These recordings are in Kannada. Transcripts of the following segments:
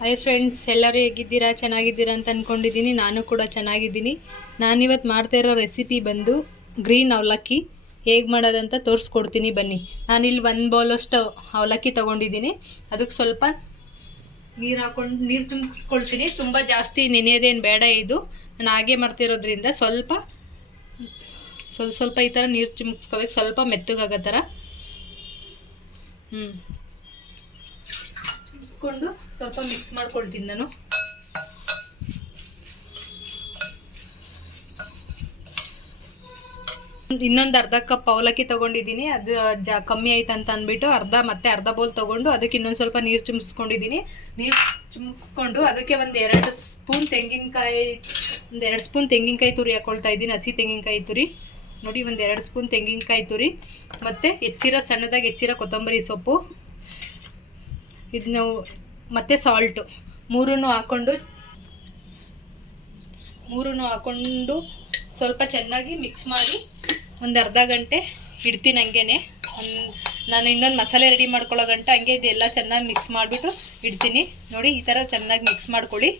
ಹಾಯ್ ಫ್ರೆಂಡ್ಸ್, ಎಲ್ಲರೂ ಹೇಗಿದ್ದೀರಾ? ಚೆನ್ನಾಗಿದ್ದೀರಾ ಅಂತ ಅಂದ್ಕೊಂಡಿದ್ದೀನಿ. ನಾನು ಕೂಡ ಚೆನ್ನಾಗಿದ್ದೀನಿ. ನಾನಿವತ್ತು ಮಾಡ್ತಾ ಇರೋ ರೆಸಿಪಿ ಬಂದು ಗ್ರೀನ್ ಅವಲಕ್ಕಿ. ಹೇಗೆ ಮಾಡೋದಂತ ತೋರಿಸ್ಕೊಡ್ತೀನಿ ಬನ್ನಿ. ನಾನಿಲ್ಲಿ 1 ಬೌಲಷ್ಟು ಅವಲಕ್ಕಿ ತೊಗೊಂಡಿದ್ದೀನಿ. ಅದಕ್ಕೆ ಸ್ವಲ್ಪ ನೀರು ತುಂಬಿಸ್ಕೊಳ್ತೀನಿ. ತುಂಬ ಜಾಸ್ತಿ ನೆನೆಯೋದೇನು ಬೇಡ. ಇದು ನಾನು ಹಾಗೆ ಮಾಡ್ತಿರೋದ್ರಿಂದ ಸ್ವಲ್ಪ ಈ ಥರ ನೀರು ಚಿಮ್ಸ್ಕೋಬೇಕು, ಸ್ವಲ್ಪ ಮೆತ್ತಗಾಗೋ ಥರ. ಚಿಮ್ಸ್ಕೊಂಡು ಸ್ವಲ್ಪ ಮಿಕ್ಸ್ ಮಾಡ್ಕೊಳ್ತೀನಿ ನಾನು. ಇನ್ನೊಂದು ಅರ್ಧ ಕಪ್ ಅವಲಕ್ಕಿ ತೊಗೊಂಡಿದ್ದೀನಿ. ಅದು ಕಮ್ಮಿ ಆಯ್ತು ಅಂತ ಅಂದ್ಬಿಟ್ಟು ಅರ್ಧ ಬೌಲ್ ತೊಗೊಂಡು ಅದಕ್ಕೆ ಇನ್ನೊಂದು ಸ್ವಲ್ಪ ನೀರು ಚಿಮ್ಸ್ಕೊಂಡಿದ್ದೀನಿ. ನೀರು ಚಿಮ್ಸ್ಕೊಂಡು ಅದಕ್ಕೆ ಒಂದು 2 ಸ್ಪೂನ್ ತೆಂಗಿನಕಾಯಿ ತುರಿ ಹಾಕ್ಕೊಳ್ತಾ ಇದ್ದೀನಿ. ಹಸಿ ತೆಂಗಿನಕಾಯಿ ತುರಿ ನೋಡಿ, ಒಂದು 2 ಸ್ಪೂನ್ ತೆಂಗಿನಕಾಯಿ ತುರಿ, ಮತ್ತು ಸಣ್ಣದಾಗಿ ಹೆಚ್ಚಿರೋ ಕೊತ್ತಂಬರಿ ಸೊಪ್ಪು, ಇದನ್ನ ಮತ್ತು ಸಾಲ್ಟು ಮೂರನ್ನು ಹಾಕ್ಕೊಂಡು ಸ್ವಲ್ಪ ಚೆನ್ನಾಗಿ ಮಿಕ್ಸ್ ಮಾಡಿ ಒಂದು ಅರ್ಧ ಗಂಟೆ ಇಡ್ತೀನಿ. ಹಂಗೇನೆ ನಾನು ಇನ್ನೊಂದು ಮಸಾಲೆ ರೆಡಿ ಮಾಡ್ಕೊಳ್ಳೋ ಗಂಟೆ ಹಂಗೆ ಇದೆಲ್ಲ ಚೆನ್ನಾಗಿ ಮಿಕ್ಸ್ ಮಾಡಿಬಿಟ್ಟು ಇಡ್ತೀನಿ. ನೋಡಿ, ಈ ಥರ ಚೆನ್ನಾಗಿ ಮಿಕ್ಸ್ ಮಾಡ್ಕೊಳ್ಳಿ.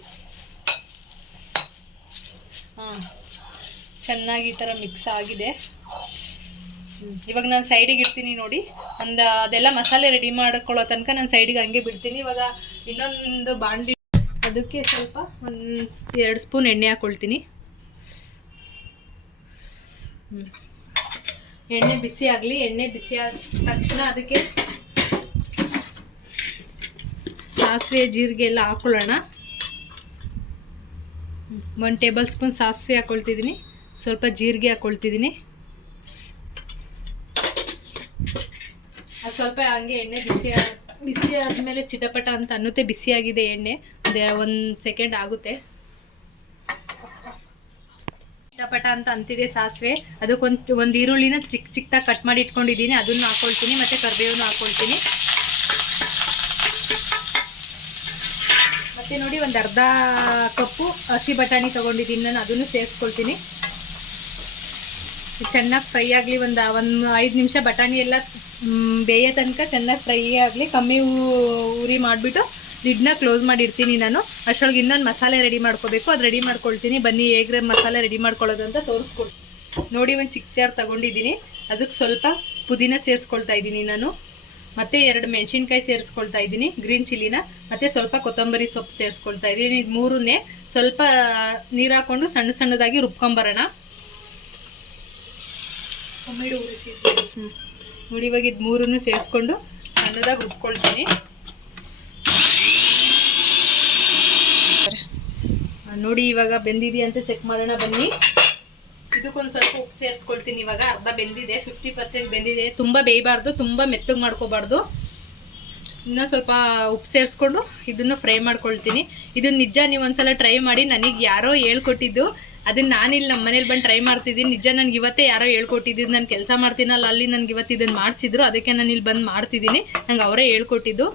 ಚೆನ್ನಾಗಿ ಈ ಥರ ಮಿಕ್ಸ್ ಆಗಿದೆ. ಇವಾಗ ನಾನು ಸೈಡಿಗೆ ಇಡ್ತೀನಿ. ನೋಡಿ, ಅದೆಲ್ಲ ಮಸಾಲೆ ರೆಡಿ ಮಾಡ್ಕೊಳ್ಳೋ ತನಕ ನಾನು ಸೈಡಿಗೆ ಹಂಗೆ ಬಿಡ್ತೀನಿ. ಇವಾಗ ಇನ್ನೊಂದು ಬಾಣಲಿ, ಅದಕ್ಕೆ ಸ್ವಲ್ಪ 2 ಸ್ಪೂನ್ ಎಣ್ಣೆ ಹಾಕ್ಕೊಳ್ತೀನಿ. ಎಣ್ಣೆ ಬಿಸಿ ಆಗಲಿ. ಎಣ್ಣೆ ಬಿಸಿ ಆದ ತಕ್ಷಣ ಅದಕ್ಕೆ ಸಾಸಿವೆ ಜೀರಿಗೆ ಎಲ್ಲ ಹಾಕ್ಕೊಳ್ಳೋಣ. 1 ಟೇಬಲ್ ಸ್ಪೂನ್ ಸಾಸಿವೆ ಹಾಕ್ಕೊಳ್ತಿದ್ದೀನಿ. ಸ್ವಲ್ಪ ಜೀರಿಗೆ ಹಾಕ್ಕೊಳ್ತಿದ್ದೀನಿ. ಅದು ಸ್ವಲ್ಪ ಹಂಗೆ ಎಣ್ಣೆ ಬಿಸಿ ಆದಮೇಲೆ ಚಿಟಪಟ ಅಂತ ಅನ್ನುತ್ತೆ. ಬಿಸಿಯಾಗಿದೆ ಎಣ್ಣೆ, 1 ಸೆಕೆಂಡ್ ಆಗುತ್ತೆ. ಚಿಟಪಟ ಅಂತ ಅಂತಿದೆ ಸಾಸಿವೆ. ಅದಕ್ಕೊಂದು ಈರುಳ್ಳಿನ ಚಿಕ್ಕದಾಗಿ ಕಟ್ ಮಾಡಿ ಇಟ್ಕೊಂಡಿದ್ದೀನಿ, ಅದನ್ನು ಹಾಕ್ಕೊಳ್ತೀನಿ. ಮತ್ತು ಕರಿಬೇವನ್ನು ಹಾಕ್ಕೊಳ್ತೀನಿ. ಮತ್ತು ನೋಡಿ, ಒಂದು ಅರ್ಧ ಕಪ್ಪು ಹಸಿ ಬಟಾಣಿ ತೊಗೊಂಡಿದ್ದೀನಿ ನಾನು, ಅದನ್ನು ಸೇರಿಸ್ಕೊಳ್ತೀನಿ. ಚೆನ್ನಾಗಿ ಫ್ರೈ ಆಗಲಿ. ಒಂದು 5 ನಿಮಿಷ ಬಟಾಣಿ ಎಲ್ಲ ಬೇಯೋ ತನಕ ಚೆನ್ನಾಗಿ ಫ್ರೈ ಆಗಲಿ. ಕಮ್ಮಿ ಉರಿ ಮಾಡಿಬಿಟ್ಟು ಲಿಡ್ನ ಕ್ಲೋಸ್ ಮಾಡಿರ್ತೀನಿ ನಾನು. ಅಷ್ಟರೊಳಗೆ ಇನ್ನೊಂದು ಮಸಾಲೆ ರೆಡಿ ಮಾಡ್ಕೋಬೇಕು, ಅದು ರೆಡಿ ಮಾಡ್ಕೊಳ್ತೀನಿ. ಬನ್ನಿ, ಹೇಗೆ ಮಸಾಲೆ ರೆಡಿ ಮಾಡ್ಕೊಳ್ಳೋದು ಅಂತ ತೋರಿಸ್ಕೊಳ್ತೀನಿ. ನೋಡಿ, ಒಂದು ಚಿಕ್ಕ ಜಾರ್ ತೊಗೊಂಡಿದ್ದೀನಿ. ಅದಕ್ಕೆ ಸ್ವಲ್ಪ ಪುದೀನ ಸೇರಿಸ್ಕೊಳ್ತಾ ಇದ್ದೀನಿ ನಾನು. ಮತ್ತು 2 ಮೆಣಸಿನ್ಕಾಯಿ ಸೇರಿಸ್ಕೊಳ್ತಾ ಇದ್ದೀನಿ, ಗ್ರೀನ್ ಚಿಲ್ಲಿನ. ಮತ್ತು ಸ್ವಲ್ಪ ಕೊತ್ತಂಬರಿ ಸೊಪ್ಪು ಸೇರಿಸ್ಕೊಳ್ತಾ ಇದ್ದೀನಿ. ಇದು ಮೂರನ್ನೇ ಸ್ವಲ್ಪ ನೀರು ಹಾಕ್ಕೊಂಡು ಸಣ್ಣದಾಗಿ ರುಬ್ಕೊಂಬರೋಣ. ನೋಡಿ, ಇವಾಗ ಇದು ಮೂರನ್ನು ಸೇರಿಸ್ಕೊಂಡು ಸಣ್ಣದಾಗಿ ರುಬ್ಕೊಳ್ತೀನಿ. ನೋಡಿ, ಇವಾಗ ಬೆಂದಿದೆ ಅಂತ ಚೆಕ್ ಮಾಡೋಣ ಬನ್ನಿ. ಇದಕ್ಕೊಂದು ಸ್ವಲ್ಪ ಉಪ್ಪು ಸೇರಿಸ್ಕೊಳ್ತೀನಿ. ಇವಾಗ ಅರ್ಧ ಬೆಂದಿದೆ, 50% ಬೆಂದಿದೆ. ತುಂಬ ಬೇಯಬಾರ್ದು, ತುಂಬ ಮೆತ್ತಗೆ ಮಾಡ್ಕೋಬಾರ್ದು. ಇನ್ನೂ ಸ್ವಲ್ಪ ಉಪ್ಪು ಸೇರಿಸ್ಕೊಂಡು ಇದನ್ನು ಫ್ರೈ ಮಾಡ್ಕೊಳ್ತೀನಿ. ಇದು ನಿಜ, ನೀವು ಒಂದ್ಸಲ ಟ್ರೈ ಮಾಡಿ. ನನಗೆ ಯಾರೋ ಹೇಳ್ಕೊಟ್ಟಿದ್ದು, ಅದನ್ನು ನಾನಿಲ್ಲಿ ನಮ್ಮ ಮನೇಲಿ ಬಂದು ಟ್ರೈ ಮಾಡ್ತಿದ್ದೀನಿ. ನಿಜ, ನನಗೆ ಇವತ್ತೇ ಯಾರೋ ಹೇಳ್ಕೊಟ್ಟಿದ್ದು. ನಾನು ಕೆಲಸ ಮಾಡ್ತೀನಲ್ಲ, ಅಲ್ಲಿ ನನಗೆ ಇವತ್ತು ಇದನ್ನು ಮಾಡಿಸಿದ್ರು. ಅದಕ್ಕೆ ನಾನು ಇಲ್ಲಿ ಬಂದು ಮಾಡ್ತಿದ್ದೀನಿ. ನಂಗೆ ಅವರೇ ಹೇಳ್ಕೊಟ್ಟಿದ್ದು.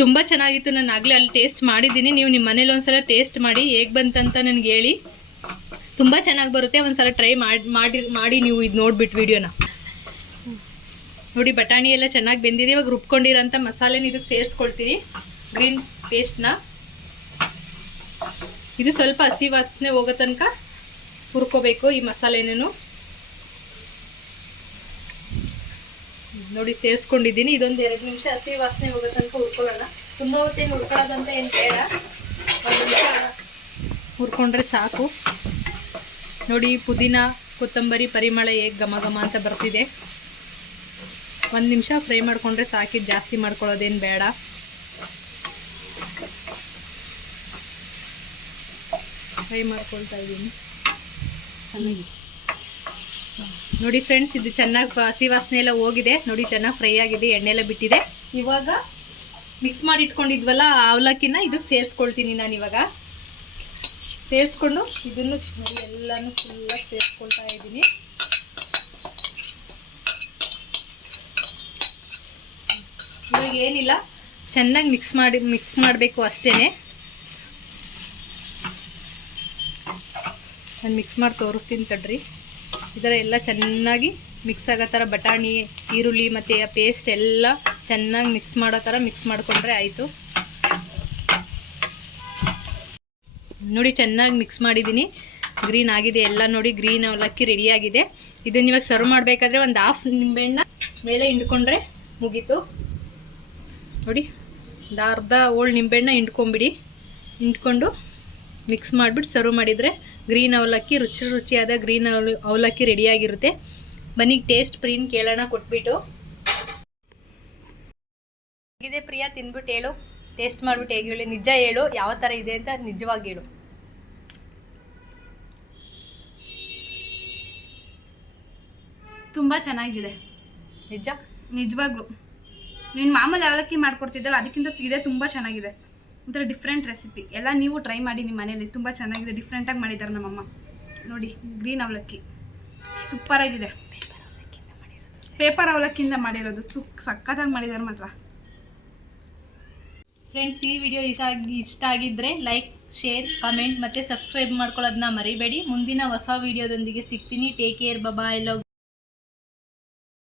ತುಂಬ ಚೆನ್ನಾಗಿತ್ತು. ನಾನು ಆಗಲೇ ಅಲ್ಲಿ ಟೇಸ್ಟ್ ಮಾಡಿದ್ದೀನಿ. ನೀವು ನಿಮ್ಮ ಮನೇಲಿ ಒಂದ್ಸಲ ಟೇಸ್ಟ್ ಮಾಡಿ ಹೇಗೆ ಬಂತಂತ ನನಗೆ ಹೇಳಿ. ತುಂಬ ಚೆನ್ನಾಗಿ ಬರುತ್ತೆ. ಒಂದ್ಸಲ ಟ್ರೈ ಮಾಡಿ ನೀವು ಇದು ನೋಡಿಬಿಟ್ಟು ವಿಡಿಯೋನ ನೋಡಿ. ಬಟಾಣಿ ಎಲ್ಲ ಚೆನ್ನಾಗಿ ಬೆಂದಿದೆ. ಇವಾಗ ರುಬ್ಕೊಂಡಿರೋಂಥ ಮಸಾಲೆನ ಇದಕ್ಕೆ ಸೇರಿಸ್ಕೊಳ್ತೀನಿ, ಗ್ರೀನ್ ಪೇಸ್ಟ್ನ. ಇದು ಸ್ವಲ್ಪ ಹಸಿ ವಾಸನೆ ಹೋಗೋ ತನಕ ಹುರ್ಕೋಬೇಕು ಈ ಮಸಾಲೆನೂ. ನೋಡಿ, ಸೇರಿಸ್ಕೊಂಡಿದ್ದೀನಿ. ಇದೊಂದು 2 ನಿಮಿಷ ಹಸಿ ವಾಸನೆ ಹೋಗೋ ತನಕ ಹುರ್ಕೊಳ್ಳೋಣ. ತುಂಬ ಹೊತ್ತೇನು ಹುರ್ಕೊಳ್ಳೋದಂತ ಏನು ಬೇಡ, 1 ನಿಮಿಷ ಹುರ್ಕೊಂಡ್ರೆ ಸಾಕು. ನೋಡಿ, ಪುದೀನ ಕೊತ್ತಂಬರಿ ಪರಿಮಳ ಹೇಗೆ ಘಮ ಘಮ ಅಂತ ಬರ್ತಿದೆ. 1 ನಿಮಿಷ ಫ್ರೈ ಮಾಡಿಕೊಂಡ್ರೆ ಸಾಕಿದ್ದು, ಜಾಸ್ತಿ ಮಾಡ್ಕೊಳ್ಳೋದೇನು ಬೇಡ. ಫ್ರೈ ಮಾಡ್ಕೊಳ್ತಾ ಇದ್ದೀನಿ ಚೆನ್ನಾಗಿ. ನೋಡಿ ಫ್ರೆಂಡ್ಸ್, ಇದು ಚೆನ್ನಾಗಿ ಹಸಿ ವಾಸನೆ ಎಲ್ಲ ಹೋಗಿದೆ. ನೋಡಿ, ಚೆನ್ನಾಗಿ ಫ್ರೈ ಆಗಿದೆ, ಎಣ್ಣೆ ಎಲ್ಲ ಬಿಟ್ಟಿದೆ. ಇವಾಗ ಮಿಕ್ಸ್ ಮಾಡಿ ಇಟ್ಕೊಂಡಿದ್ವಲ್ಲ ಅವಲಕ್ಕಿನ ಇದಕ್ಕೆ ಸೇರಿಸ್ಕೊಳ್ತೀನಿ ನಾನು. ಇವಾಗ ಸೇರಿಸ್ಕೊಂಡು ಇದನ್ನು ಎಲ್ಲನೂ ಫುಲ್ಲಾಗಿ ಸೇರಿಸ್ಕೊಳ್ತಾ ಇದ್ದೀನಿ. ಇವಾಗ ಏನಿಲ್ಲ, ಚೆನ್ನಾಗಿ ಮಿಕ್ಸ್ ಮಾಡಬೇಕು ಅಷ್ಟೇ. ನಾನು ಮಿಕ್ಸ್ ಮಾಡಿ ತೋರಿಸ್ತೀನಿ ತಡ್ರಿ. ಇದರ ಎಲ್ಲ ಚೆನ್ನಾಗಿ ಮಿಕ್ಸ್ ಆಗೋ ಥರ ಬಟಾಣಿ, ಈರುಳ್ಳಿ ಮತ್ತು ಪೇಸ್ಟ್ ಎಲ್ಲ ಚೆನ್ನಾಗಿ ಮಿಕ್ಸ್ ಮಾಡೋ ಥರ ಮಿಕ್ಸ್ ಮಾಡಿಕೊಂಡ್ರೆ ಆಯಿತು. ನೋಡಿ ಚೆನ್ನಾಗಿ ಮಿಕ್ಸ್ ಮಾಡಿದ್ದೀನಿ. ಗ್ರೀನ್ ಆಗಿದೆ ಎಲ್ಲ ನೋಡಿ. ಗ್ರೀನ್ ಅವಲಕ್ಕಿ ರೆಡಿಯಾಗಿದೆ. ಇದನ್ನ ಇವಾಗ ಸರ್ವ್ ಮಾಡಬೇಕಾದ್ರೆ ಒಂದು ಹಾಫ್ ನಿಂಬೆಹಣ್ಣ ಮೇಲೆ ಹಿಂಡ್ಕೊಂಡ್ರೆ ಮುಗೀತು. ನೋಡಿ ಒಂದು ಅರ್ಧ ಹೋಳು ನಿಂಬೆಹಣ್ಣ ಹಿಂಡ್ಕೊಂಬಿಡಿ. ಹಿಂಡ್ಕೊಂಡು ಮಿಕ್ಸ್ ಮಾಡಿಬಿಟ್ಟು ಸರ್ವ್ ಮಾಡಿದರೆ ಗ್ರೀನ್ ಅವಲಕ್ಕಿ ರುಚಿಯಾದ ಗ್ರೀನ್ ಅವಲಕ್ಕಿ ರೆಡಿಯಾಗಿರುತ್ತೆ. ಬನ್ನಿ ಟೇಸ್ಟ್ ಪ್ರೀನ್ ಕೇಳೋಣ ಕೊಟ್ಬಿಟ್ಟು. ಹೇಗಿದೆ ಪ್ರಿಯಾ? ತಿಂದ್ಬಿಟ್ಟು ಹೇಳು, ಟೇಸ್ಟ್ ಮಾಡಿಬಿಟ್ಟು ಹೇಗೆ ಹೇಳಿ. ನಿಜ ಹೇಳು, ಯಾವ ಥರ ಇದೆ ಅಂತ ನಿಜವಾಗಿ ಹೇಳು. ತುಂಬ ಚೆನ್ನಾಗಿದೆ ನಿಜ, ನಿಜವಾಗ್ಲೂ. ನೀನು ಮಾಮೂಲಿ ಅವಲಕ್ಕಿ ಮಾಡ್ಕೊಡ್ತಿದ್ದಲ್ಲ, ಅದಕ್ಕಿಂತ ಇದೇ ತುಂಬ ಚೆನ್ನಾಗಿದೆ. ಒಂಥರ ಡಿಫ್ರೆಂಟ್ ರೆಸಿಪಿ. ಎಲ್ಲ ನೀವು ಟ್ರೈ ಮಾಡಿ ನಿಮ್ಮ ಮನೇಲಿ. ತುಂಬ ಚೆನ್ನಾಗಿದೆ, ಡಿಫ್ರೆಂಟಾಗಿ ಮಾಡಿದ್ದಾರೆ ನಮ್ಮಮ್ಮ. ನೋಡಿ ಗ್ರೀನ್ ಅವಲಕ್ಕಿ ಸೂಪರಾಗಿದೆ. ಪೇಪರ್ ಅವಲಕ್ಕಿಯಿಂದ ಮಾಡಿರೋದು ಸಖತ್ತಾಗಿ ಮಾಡಿದ್ದಾರೆ ಮಾತ್ರ. ಫ್ರೆಂಡ್ಸ್, ಈ ವಿಡಿಯೋ ಇಷ್ಟ ಆಗಿದ್ದರೆ ಲೈಕ್, ಶೇರ್, ಕಮೆಂಟ್ ಮತ್ತು ಸಬ್ಸ್ಕ್ರೈಬ್ ಮಾಡ್ಕೊಳ್ಳೋದನ್ನ ಮರಿಬೇಡಿ. ಮುಂದಿನ ಹೊಸ ವಿಡಿಯೋದೊಂದಿಗೆ ಸಿಗ್ತೀನಿ. ಟೇಕ್ ಕೇರ್, ಬಾಯ್, ಲವ್.